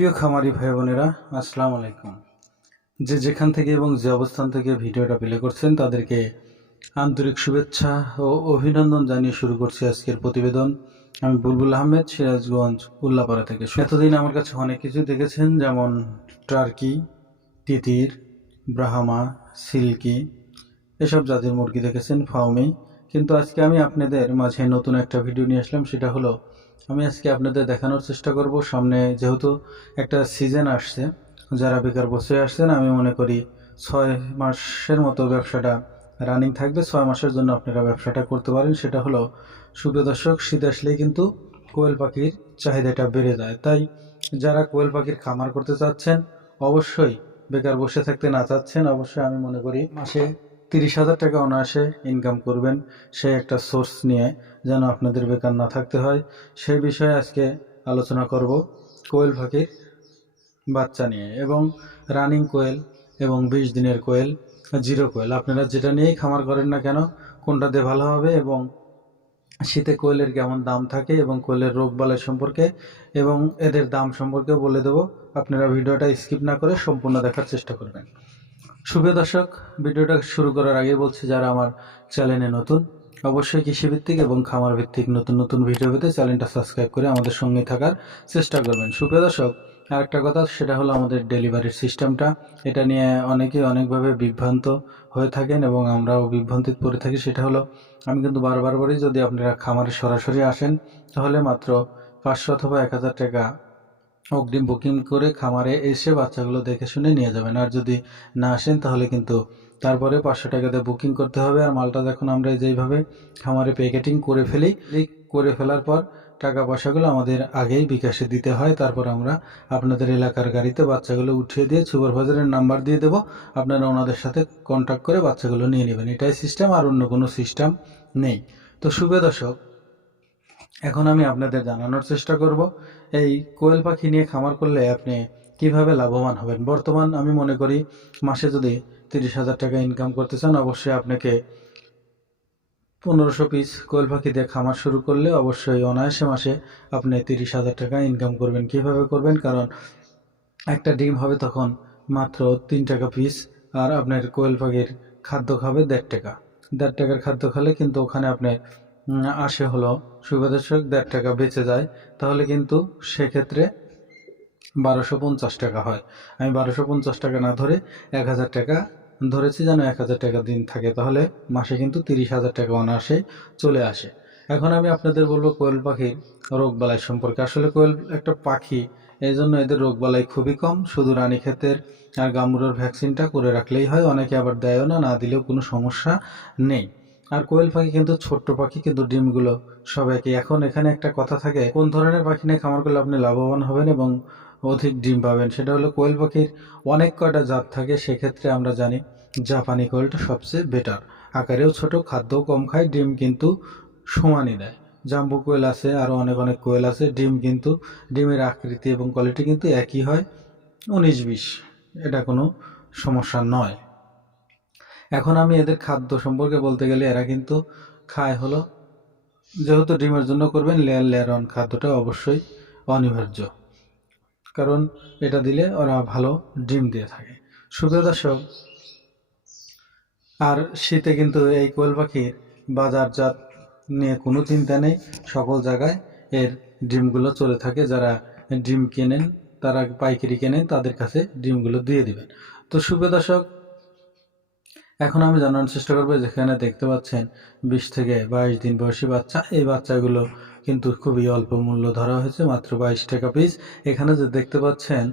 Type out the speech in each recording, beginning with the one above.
প্রিয় খামারি ভাই বোনেরা, আসসালামু আলাইকুম। যে যেখান থেকে এবং যে অবস্থান থেকে ভিডিওটা প্লে করছেন তাদেরকে আন্তরিক শুভেচ্ছা ও অভিনন্দন জানিয়ে শুরু করছি আজকের প্রতিবেদন। আমি বুলবুল আহমেদ, সিরাজগঞ্জ উল্লাপাড়া থেকে। এতদিন আমার কাছে অনেক কিছু দেখেছেন, যেমন টার্কি, তিতির, ব্রাহ্মা, সিল্কি, এসব জাতের মুরগি দেখেছেন, ফাউমি। কিন্তু আজকে আমি আপনাদের মাঝে নতুন একটা ভিডিও নিয়ে আসলাম। সেটা হলো, আমি আজকে আপনাদের দেখানোর চেষ্টা করব, সামনে যেহেতু একটা সিজন আসছে, যারা বেকার বসে আসছেন, আমি মনে করি 6 মাসের মতো ব্যবসাটা রানিং থাকবে। 6 মাসের জন্য আপনারা ব্যবসাটা করতে পারেন। সেটা হলো, সুপ্রিয় দর্শক, শীত আসলেই কিন্তু কোয়েল পাখির চাহিদাটা বেড়ে যায়। তাই যারা কোয়েল পাখির খামার করতে চাচ্ছেন, অবশ্যই বেকার বসে থাকতে না চাচ্ছেন, অবশ্যই আমি মনে করি মাসে 30,000 টাকা অনায়াসে ইনকাম করবেন, সেই একটা সোর্স নিয়ে, যেন আপনাদের বেকার না থাকতে হয়। সেই বিষয়ে আজকে আলোচনা করব কোয়েল পাখির বাচ্চা নিয়ে, এবং রানিং কোয়েল এবং 20 দিনের কোয়েল, জিরো কোয়েল, আপনারা যেটা নিয়েই খামার করেন না কেন, কোনটাতে ভালো হবে, এবং শীতে কোয়েলের কেমন দাম থাকে, এবং কোয়েলের রোগবালাই সম্পর্কে এবং এদের দাম সম্পর্কেও বলে দেবো। আপনারা ভিডিওটা স্কিপ না করে সম্পূর্ণ দেখার চেষ্টা করবেন। সুপ্রিয় দর্শক, ভিডিওটা শুরু করার আগে বলছি, যারা আমার চ্যানেলে নতুন, অবশ্যই কৃষিভিত্তিক এবং খামার ভিত্তিক নতুন নতুন ভিডিও পেতে চ্যানেলটা সাবস্ক্রাইব করে আমাদের সঙ্গে থাকার চেষ্টা করবেন। সুপ্রিয় দর্শক, আরেকটা কথা, সেটা হলো আমাদের ডেলিভারির সিস্টেমটা। এটা নিয়ে অনেকে অনেকভাবে বিভ্রান্ত হয়ে থাকেন এবং আমরাও বিভ্রান্তিতে পড়ে থাকি। সেটা হলো, আমি কিন্তু বারবার বলি, যদি আপনারা খামারে সরাসরি আসেন তাহলে মাত্র 500 অথবা 1000 টাকা অগ্রিম বুকিং করে খামারে এসে বাচ্চাগুলো দেখে শুনে নিয়ে যাবেন। আর যদি না আসেন তাহলে কিন্তু তারপরে 500 টাকাতে বুকিং করতে হবে। আর মালটা যখন আমরা যেইভাবে খামারে প্যাকেটিং করে ফেলি, এই করে ফেলার পর টাকা পয়সাগুলো আমাদের আগেই বিকাশে দিতে হয়। তারপর আমরা আপনাদের এলাকার গাড়িতে বাচ্চাগুলো উঠিয়ে দিয়ে সুপারভাইজারের নাম্বার দিয়ে দেবো, আপনারা ওনাদের সাথে কন্ট্যাক্ট করে বাচ্চাগুলো নিয়ে নেবেন। এটাই সিস্টেম, আর অন্য কোনো সিস্টেম নেই। তো শুভ দর্শক, এখন আমি আপনাদের জানানোর চেষ্টা করব এই কোয়েল পাখি নিয়ে খামার করলে আপনি কিভাবে লাভবান হবেন। বর্তমান আমি মনে করি মাসে যদি 30,000 টাকা ইনকাম করতে চান, অবশ্যই আপনাকে 1500 পিস কোয়েল পাখি দিয়ে খামার শুরু করলে অবশ্যই অনায়াসে মাসে আপনি 30,000 টাকা ইনকাম করবেন। কিভাবে করবেন? কারণ একটা ডিম হবে তখন মাত্র 3 টাকা পিস, আর আপনার কোয়েল পাখির খাদ্য খাবে 1.5 টাকা। 1.5 টাকার খাদ্য খেলে কিন্তু ওখানে আপনার আসে হলো, সুবিধাদর্শক, 1.5 টাকা বেঁচে যায়। তাহলে কিন্তু সেক্ষেত্রে 1250 টাকা হয়। আমি 1250 টাকা না ধরে 1000 টাকা ধরেছি, যেন 1000 টাকা দিন থাকে, তাহলে মাসে কিন্তু 30,000 টাকা অনায়াসে চলে আসে। এখন আমি আপনাদের বলবো কোয়েল পাখির রোগবালাই সম্পর্কে। আসলে কোয়েল একটা পাখি, এই জন্য এদের রোগবালাই খুবই কম। শুধু রানীক্ষেতের আর গাম্বুরার ভ্যাকসিনটা করে রাখলেই হয়। অনেকে আবার দেয়ও না, না দিলেও কোনো সমস্যা নেই। আর কোয়েল পাখি কিন্তু ছোট্ট পাখি, কিন্তু ডিমগুলো সব একই। এখন এখানে একটা কথা থাকে, কোন ধরনের পাখি নিয়ে খামার করলে আপনি লাভবান হবেন এবং অধিক ডিম পাবেন। সেটা হলো, কোয়েল পাখির অনেক কয়টা জাত থাকে। সেক্ষেত্রে আমরা জানি জাপানি কোয়েলটা সবচেয়ে বেটার, আকারেও ছোট, খাদ্যও কম খায়, ডিম কিন্তু সমানই দেয়। জাম্বু কোয়েল আছে, আরও অনেক অনেক কোয়েল আছে, ডিম কিন্তু ডিমের আকৃতি এবং কোয়ালিটি কিন্তু একই হয়, 19-20, এটা কোনো সমস্যা নয়। এখন আমি এদের খাদ্য সম্পর্কে বলতে গেলে, এরা কিন্তু খায় হলো, যেহেতু ডিমের জন্য করবেন, লেয়ার লেয়ার অন খাদ্যটা অবশ্যই অনিবার্য, কারণ এটা দিলে ওরা ভালো ডিম দিয়ে থাকে। সুপ্রিয় দর্শক, আর শীতে কিন্তু এই কোয়েল পাখির বাজারজাত নিয়ে কোনো চিন্তা নেই, সকল জায়গায় এর ডিমগুলো চলে থাকে। যারা ডিম কেনেন, তারা পাইকারি কেনেন, তাদের কাছে ডিমগুলো দিয়ে দিবেন। তো সুপ্রিয় দর্শক, এখন আমি জানানোর চেষ্টা করবো, যেখানে দেখতে পাচ্ছেন 20 থেকে 22 দিন বয়সী বাচ্চা, এই বাচ্চাগুলো কিন্তু খুবই অল্প মূল্য ধরা হয়েছে, মাত্র 22 টাকা পিস। এখানে যে দেখতে পাচ্ছেন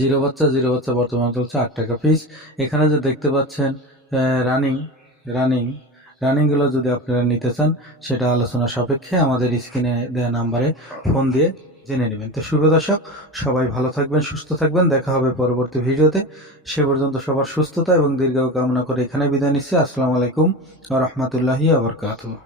জিরো বাচ্চা বর্তমানে চলছে 8 টাকা পিস। এখানে যে দেখতে পাচ্ছেন রানিং রানিং রানিংগুলো যদি আপনারা নিতে চান, সেটা আলোচনা সাপেক্ষে আমাদের স্ক্রিনে দেওয়া নাম্বারে ফোন দিয়ে জেনে নেবেন। তো শুভ দর্শক, সবাই ভালো থাকবেন, সুস্থ থাকবেন, দেখা হবে পরবর্তী ভিডিওতে। সে পর্যন্ত সবার সুস্থতা এবং দীর্ঘায়ু কামনা করে এখানে বিদায় নিচ্ছি। আসসালামু আলাইকুম ওয়া রাহমাতুল্লাহি ওয়া বারাকাতুহু।